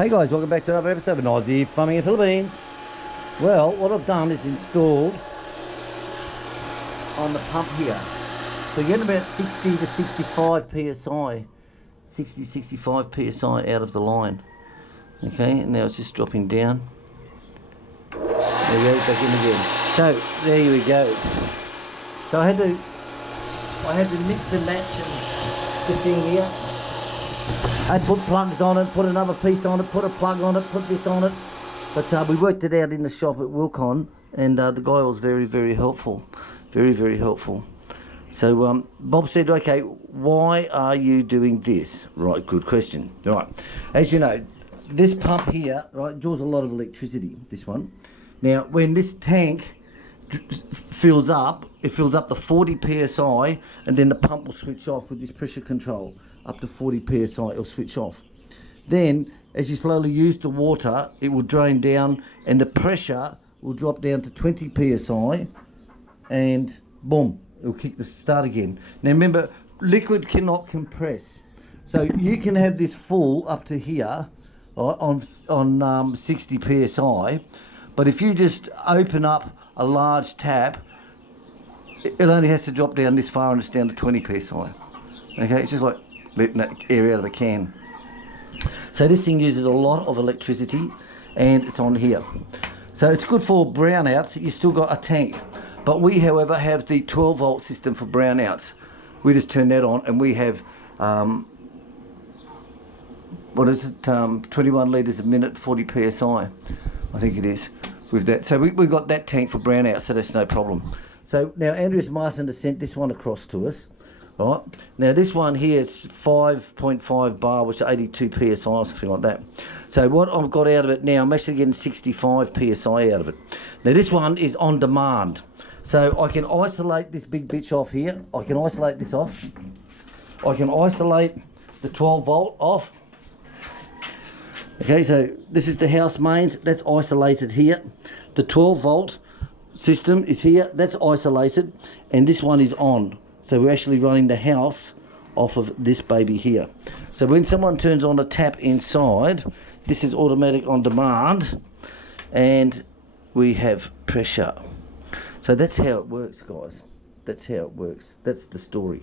Hey guys, welcome back to another episode of Aussie Farming in the Philippines. Well, what I've done is installed on the pump here. So you're getting about 60 to 65 psi, 65 psi out of the line. Okay, now it's just dropping down. There you go, back in again. So there we go. So I had to mix and match this thing here. I'd put plugs on it, put another piece on it, put a plug on it, put this on it. But we worked it out in the shop at Wilcox, and the guy was very, very helpful. Very, very helpful. So Bob said, okay, why are you doing this? Right, good question. Right, as you know, this pump here, right, draws a lot of electricity, this one. Now, when this tank fills up, it fills up to 40 psi, and then the pump will switch off with this pressure control. Up to 40 psi, it'll switch off. Then, as you slowly use the water, it will drain down, and the pressure will drop down to 20 psi, and boom, it'll kick the start again. Now remember, liquid cannot compress, so you can have this full up to here, right, on 60 psi, but if you just open up a large tap, it only has to drop down this far, and it's down to 20 psi. Okay, it's just like letting that air out of a can. So this thing uses a lot of electricity, and it's on here. So it's good for brownouts. You still got a tank, but we, however, have the 12 volt system for brownouts. We just turn that on, and we have what is it? 21 litres a minute, 40 psi, I think it is. With that, so we've got that tank for brownouts, so that's no problem. So now Andrews Martin has sent this one across to us. Right, now this one here is 5.5 bar, which is 82 psi or something like that. So what I've got out of it now, I'm actually getting 65 psi out of it. Now this one is on demand, so I can isolate this big bitch off here. I can isolate this off. I can isolate the 12 volt off. Okay, so this is the house mains, that's isolated here. The 12 volt system is here, that's isolated, and this one is on. So we're actually running the house off of this baby here. So when someone turns on a tap inside, this is automatic on demand, and we have pressure. So that's how it works, guys. That's how it works. That's the story.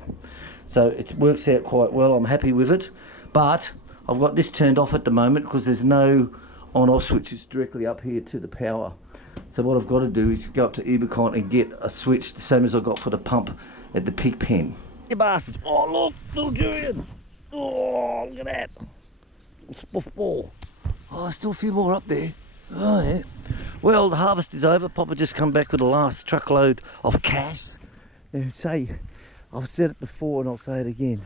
So it works out quite well. I'm happy with it, but I've got this turned off at the moment because there's no on-off switches directly up here to the power. So what I've got to do is go up to Ubicon and get a switch, the same as I got for the pump at the pig pen. You bastards! Oh look, little durian! Oh, look at that! Spoof ball. Oh, still a few more up there. Oh yeah. Well, the harvest is over. Papa just come back with the last truckload of cash. And say, I've said it before and I'll say it again.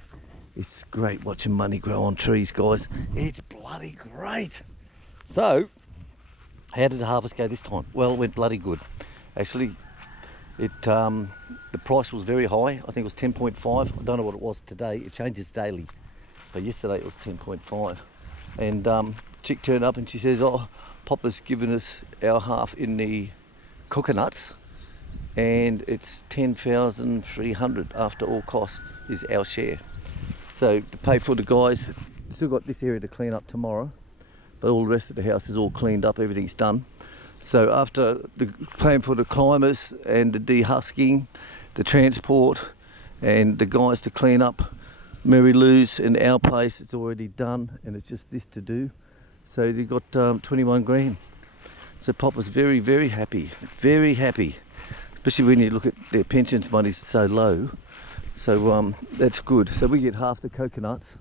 It's great watching money grow on trees, guys. It's bloody great. So, how did the harvest go this time? Well, it went bloody good. Actually, the price was very high. I think it was 10.5. I don't know what it was today. It changes daily. But yesterday it was 10.5. And chick turned up and she says, oh, Papa's given us our half in the coconuts, and it's 10,300 after all costs is our share. So to pay for the guys, still got this area to clean up tomorrow, but all the rest of the house is all cleaned up, everything's done. So after paying for the climbers and the dehusking, the transport, and the guys to clean up Mary Lou's and our place, it's already done, and it's just this to do. So they got 21 grand. So Papa's very, very happy, especially when you look at their pensions money so low. So that's good. So we get half the coconuts,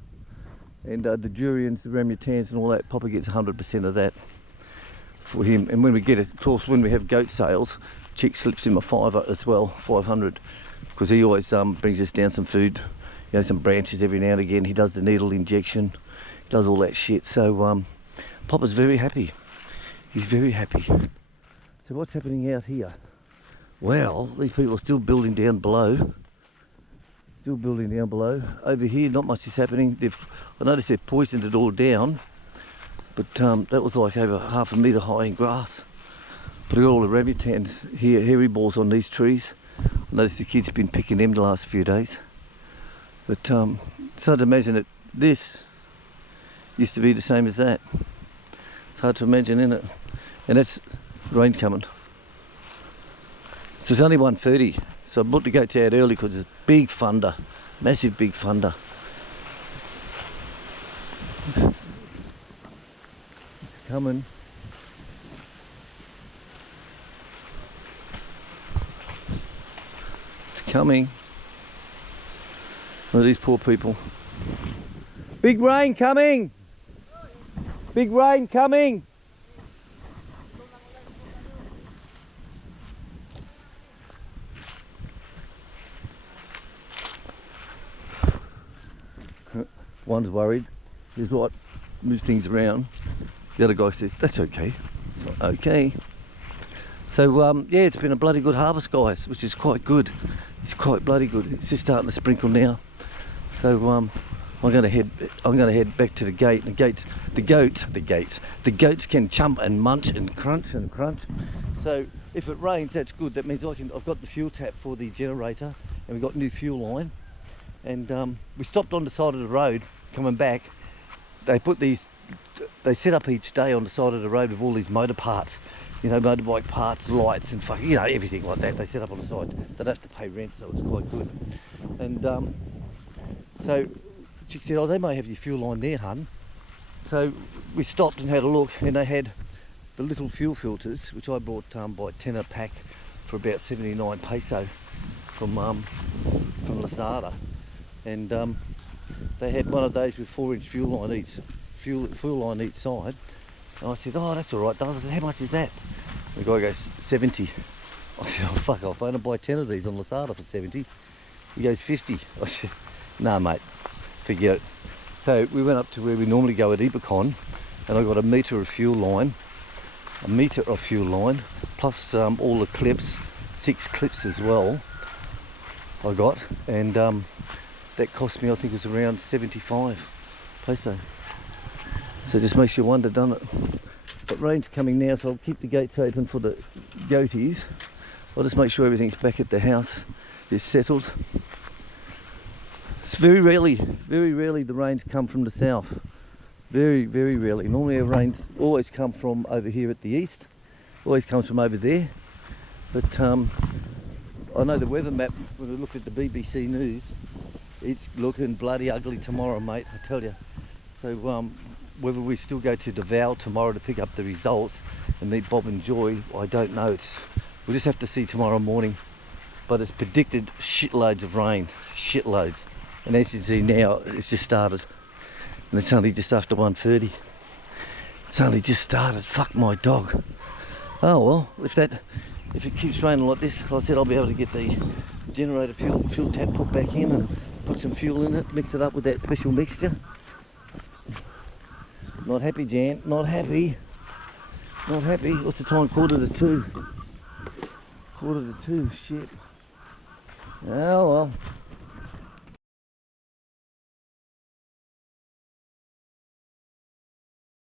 and the durians, the rambutans and all that, Papa gets 100% of that for him. And when we get it, of course, when we have goat sales, Chick slips him a fiver as well, 500, because he always brings us down some food, you know, some branches every now and again. He does the needle injection, he does all that shit. So Papa's very happy. He's very happy. So what's happening out here? Well, these people are still building down below. Over here, not much is happening. I noticed they've poisoned it all down, but that was like over half a metre high in grass. But I got all the rambutans here, hairy balls on these trees. I noticed the kids have been picking them the last few days. But it's hard to imagine that this used to be the same as that. It's hard to imagine, isn't it? And that's rain coming. So it's only 1:30, so I brought the goats out early because it's big thunder, massive big thunder. It's coming. It's coming. Look at these poor people. Big rain coming! Big rain coming! One's worried, says right, move things around. The other guy says, that's okay. It's like, okay. So yeah, it's been a bloody good harvest, guys, which is quite good. It's quite bloody good. It's just starting to sprinkle now. So I'm going to head back to the gate. The goats can chump and munch and crunch and crunch. So if it rains, that's good. That means I've got the fuel tap for the generator, and we've got new fuel line. And we stopped on the side of the road coming back. They set up each day on the side of the road with all these motor parts, you know, motorbike parts, lights and fucking, you know, everything like that. They set up on the side. They don't have to pay rent, so it's quite good. And so chick said, oh, they may have your fuel line there, hun. So we stopped and had a look, and they had the little fuel filters, which I bought by 10 a pack for about 79 peso from Lazada. And they had one of those with 4-inch fuel line each side. And I said, oh, that's all right, Doug. I said, how much is that? The guy goes, 70. I said, oh, fuck off, I'm going to buy 10 of these on Lazada for 70. He goes, 50. I said, no, mate, forget it. So we went up to where we normally go at Ipacon, and I got a metre of fuel line, plus all the clips, 6 clips as well, I got, and that cost me, I think it was around 75 peso. So it just makes you wonder, doesn't it? But rain's coming now, so I'll keep the gates open for the goatees. I'll just make sure everything's back at the house, is settled. It's very rarely the rains come from the south. Very, very rarely. Normally the rains always come from over here at the east. Always comes from over there. But I know the weather map, when I looked at the BBC News, it's looking bloody ugly tomorrow, mate, I tell you. So whether we still go to Davao tomorrow to pick up the results and meet Bob and Joy, I don't know. We'll just have to see tomorrow morning. But it's predicted shitloads of rain, shitloads. And as you can see now, it's just started. And it's only just after 1:30. It's only just started. Fuck my dog. Oh well, if it keeps raining like this, like I said, I'll be able to get the generator fuel tap put back in and put some fuel in it, mix it up with that special mixture. Not happy, Jan. Not happy. Not happy. What's the time? 1:45. 1:45. Shit. Oh well.